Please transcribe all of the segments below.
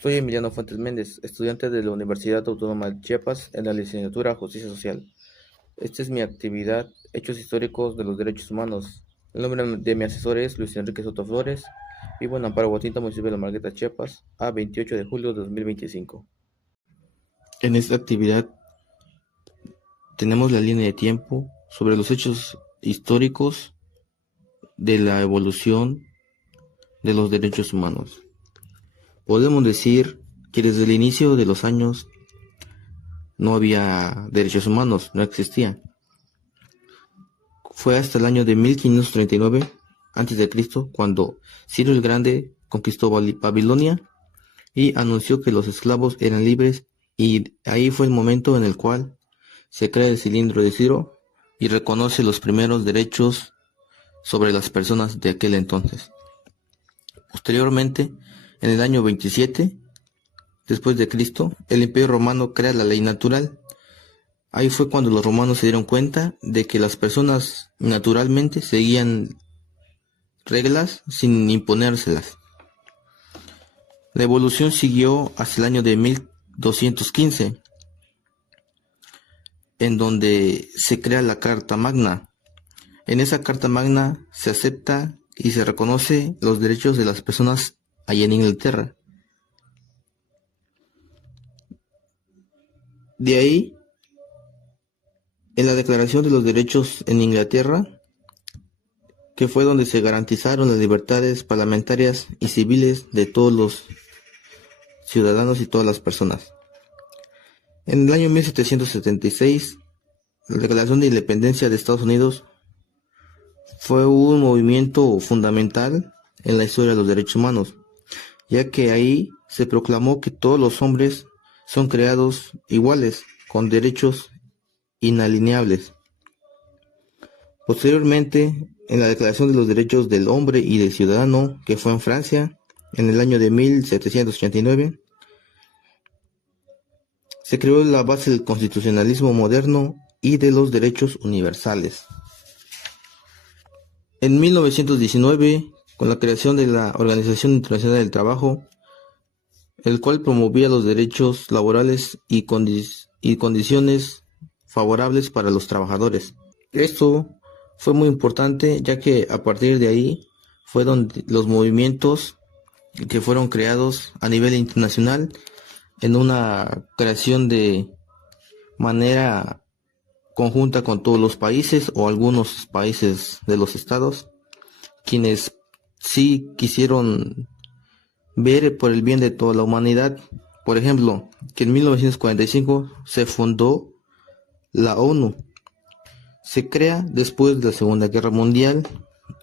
Soy Emiliano Fuentes Méndez, estudiante de la Universidad Autónoma de Chiapas en la licenciatura Justicia Social. Esta es mi actividad, Hechos Históricos de los Derechos Humanos. El nombre de mi asesor es Luis Enrique Soto Flores. Vivo en Amparo Guatinta, municipio de La Margueta, Chiapas, a 28 de julio de 2025. En esta actividad tenemos la línea de tiempo sobre los hechos históricos de la evolución de los derechos humanos. Podemos decir que desde el inicio de los años no había derechos humanos, no existían. Fue hasta el año de 1539 a.C. cuando Ciro el Grande conquistó Babilonia y anunció que los esclavos eran libres, y ahí fue el momento en el cual se crea el cilindro de Ciro y reconoce los primeros derechos sobre las personas de aquel entonces. Posteriormente, en el año 27 después de Cristo, el Imperio Romano crea la ley natural. Ahí fue cuando los romanos se dieron cuenta de que las personas naturalmente seguían reglas sin imponérselas. La evolución siguió hasta el año de 1215, en donde se crea la Carta Magna. En esa Carta Magna se acepta y se reconoce los derechos de las personas allá en Inglaterra. De ahí, en la Declaración de los Derechos en Inglaterra, que fue donde se garantizaron las libertades parlamentarias y civiles de todos los ciudadanos y todas las personas. En el año 1776, la Declaración de Independencia de Estados Unidos fue un movimiento fundamental en la historia de los derechos humanos, ya que ahí se proclamó que todos los hombres son creados iguales, con derechos inalienables. Posteriormente, en la Declaración de los Derechos del Hombre y del Ciudadano, que fue en Francia, en el año de 1789, se creó la base del constitucionalismo moderno y de los derechos universales. En 1919, con la creación de la Organización Internacional del Trabajo, el cual promovía los derechos laborales y condiciones favorables para los trabajadores. Esto fue muy importante, ya que a partir de ahí fue donde los movimientos que fueron creados a nivel internacional, en una creación de manera conjunta con todos los países o algunos países de los estados, quienes sí quisieron ver por el bien de toda la humanidad. Por ejemplo, que en 1945 se fundó la ONU. Se crea después de la Segunda Guerra Mundial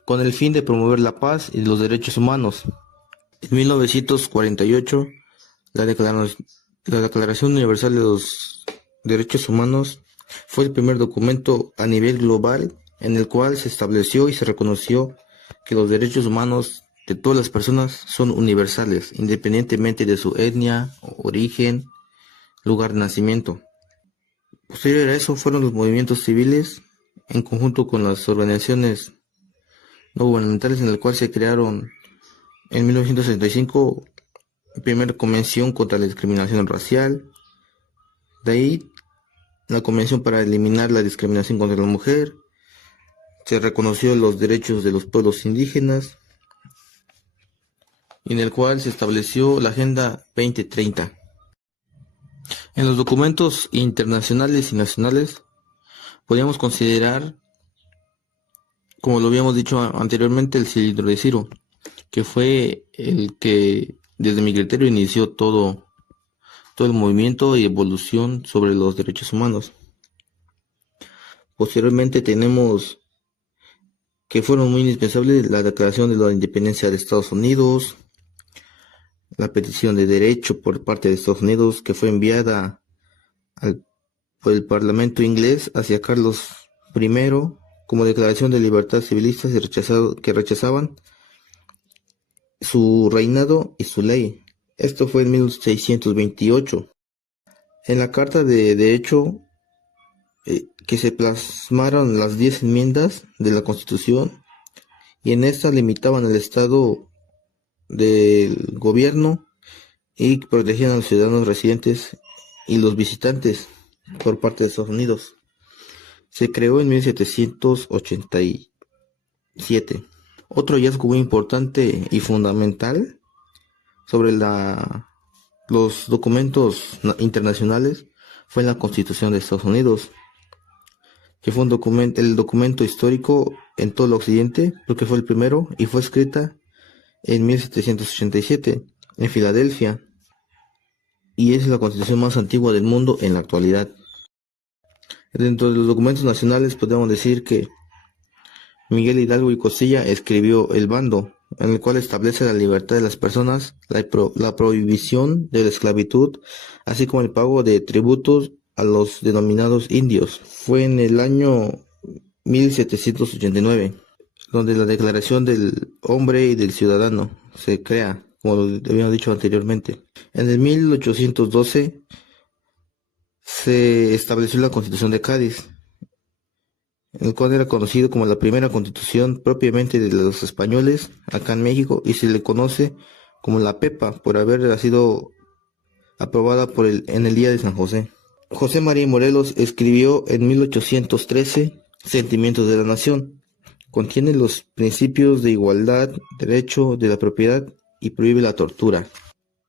con el fin de promover la paz y los derechos humanos. En 1948, la Declaración Universal de los Derechos Humanos fue el primer documento a nivel global en el cual se estableció y se reconoció que los derechos humanos de todas las personas son universales, independientemente de su etnia, origen, lugar de nacimiento. Posterior a eso fueron los movimientos civiles, en conjunto con las organizaciones no gubernamentales, en el cual se crearon en 1965 la primera convención contra la discriminación racial. De ahí, la convención para eliminar la discriminación contra la mujer. Se reconoció los derechos de los pueblos indígenas, y en el cual se estableció la Agenda 2030. En los documentos internacionales y nacionales podríamos considerar, como lo habíamos dicho anteriormente, el cilindro de Ciro, que fue el que desde mi criterio inició todo el movimiento y evolución sobre los derechos humanos. Posteriormente tenemos que fueron muy indispensables la Declaración de la Independencia de Estados Unidos, la petición de derecho por parte de Estados Unidos, que fue enviada por el Parlamento inglés hacia Carlos I como declaración de libertad civilistas que rechazaban su reinado y su ley. Esto fue en 1628. En la Carta de hecho, que se plasmaron las 10 enmiendas de la Constitución, y en esta limitaban el estado del gobierno y que protegían a los ciudadanos residentes y los visitantes por parte de Estados Unidos. Se creó en 1787. Otro hallazgo muy importante y fundamental sobre los documentos internacionales fue la Constitución de Estados Unidos, que fue el documento histórico en todo el occidente, porque fue el primero y fue escrita en 1787 en Filadelfia, y es la constitución más antigua del mundo en la actualidad. Dentro de los documentos nacionales podemos decir que Miguel Hidalgo y Costilla escribió El Bando, en el cual establece la libertad de las personas, la prohibición de la esclavitud, así como el pago de tributos a los denominados indios. Fue en el año 1789, donde la Declaración del Hombre y del Ciudadano se crea, como lo habíamos dicho anteriormente. En el 1812 se estableció la Constitución de Cádiz, el cual era conocido como la primera constitución propiamente de los españoles acá en México, y se le conoce como la Pepa por haber sido aprobada en el día de San José. José María Morelos escribió en 1813 Sentimientos de la Nación. Contiene los principios de igualdad, derecho de la propiedad y prohíbe la tortura.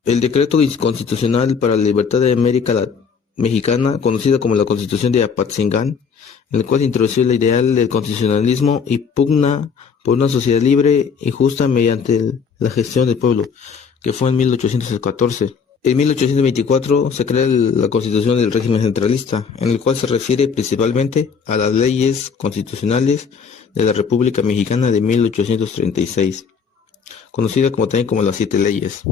El decreto constitucional para la libertad de América Mexicana, conocida como la Constitución de Apatzingán, en el cual se introdució el ideal del constitucionalismo y pugna por una sociedad libre y justa mediante la gestión del pueblo, que fue en 1814. En 1824 se crea la Constitución del régimen centralista, en el cual se refiere principalmente a las leyes constitucionales de la República Mexicana de 1836, conocida también como las 7 leyes.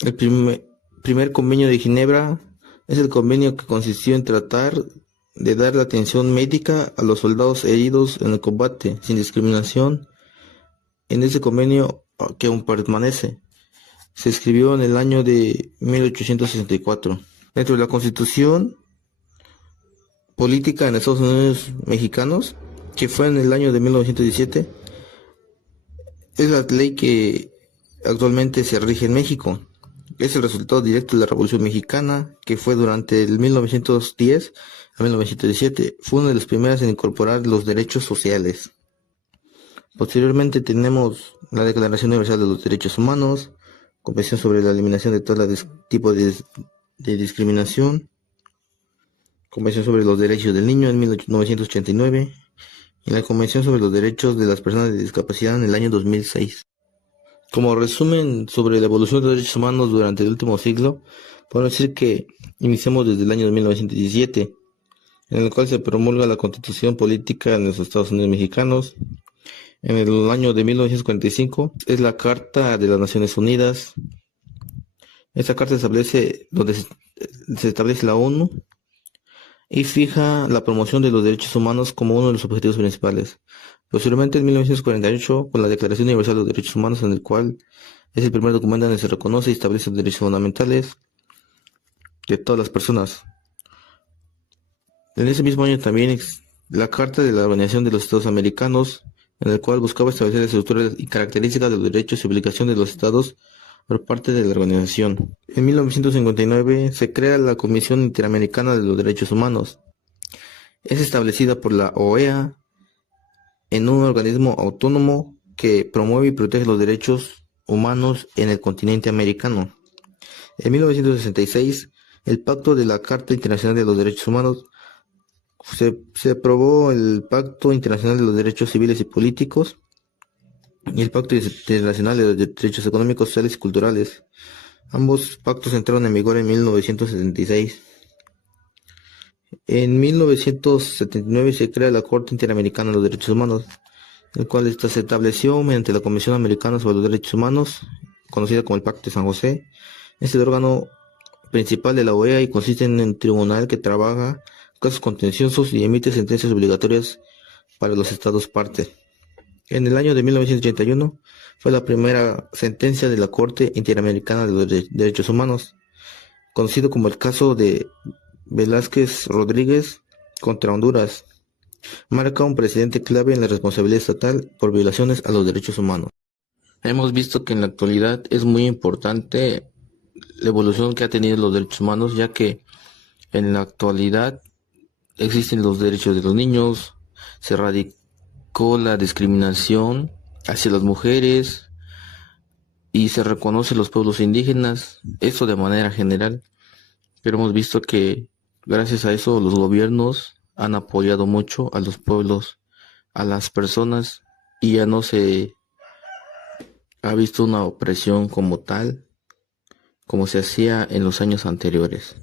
El primer convenio de Ginebra es el convenio que consistió en tratar de dar la atención médica a los soldados heridos en el combate, sin discriminación. En ese convenio, que aún permanece, se escribió en el año de 1864. Dentro de la Constitución política en Estados Unidos mexicanos, que fue en el año de 1917, es la ley que actualmente se rige en México. Es el resultado directo de la Revolución Mexicana, que fue durante el 1910 a 1917. Fue una de las primeras en incorporar los derechos sociales. Posteriormente tenemos la Declaración Universal de los Derechos Humanos, Convención sobre la eliminación de todo tipo de discriminación, Convención sobre los Derechos del Niño en 1989 y la Convención sobre los Derechos de las Personas de Discapacidad en el año 2006. Como resumen sobre la evolución de los derechos humanos durante el último siglo, podemos decir que iniciamos desde el año 1917, en el cual se promulga la Constitución Política en los Estados Unidos Mexicanos. En el año de 1945 es la Carta de las Naciones Unidas. Esta carta establece donde se establece la ONU y fija la promoción de los derechos humanos como uno de los objetivos principales. Posteriormente, en 1948, con la Declaración Universal de los Derechos Humanos, en el cual es el primer documento donde se reconoce y establece los derechos fundamentales de todas las personas. En ese mismo año también la Carta de la Organización de los Estados Americanos, en el cual buscaba establecer las estructuras y características de los derechos y obligaciones de los estados por parte de la organización. En 1959 se crea la Comisión Interamericana de los Derechos Humanos. Es establecida por la OEA en un organismo autónomo que promueve y protege los derechos humanos en el continente americano. En 1966, el Pacto de la Carta Internacional de los Derechos Humanos se aprobó el Pacto Internacional de los Derechos Civiles y Políticos y el Pacto Internacional de los Derechos Económicos, Sociales y Culturales. Ambos pactos entraron en vigor en 1976. En 1979 se crea la Corte Interamericana de los Derechos Humanos, el cual se estableció mediante la Convención Americana sobre los Derechos Humanos, conocida como el Pacto de San José. Es el órgano principal de la OEA y consiste en un tribunal que trabaja casos contenciosos y emite sentencias obligatorias para los estados parte. En el año de 1981 fue la primera sentencia de la Corte Interamericana de los Derechos Humanos, conocido como el caso de Velázquez Rodríguez contra Honduras. Marca un precedente clave en la responsabilidad estatal por violaciones a los derechos humanos. Hemos visto que en la actualidad es muy importante la evolución que ha tenido los derechos humanos, ya que en la actualidad existen los derechos de los niños, se erradicó la discriminación hacia las mujeres y se reconoce los pueblos indígenas, eso de manera general, pero hemos visto que gracias a eso los gobiernos han apoyado mucho a los pueblos, a las personas, y ya no se ha visto una opresión como tal, como se hacía en los años anteriores.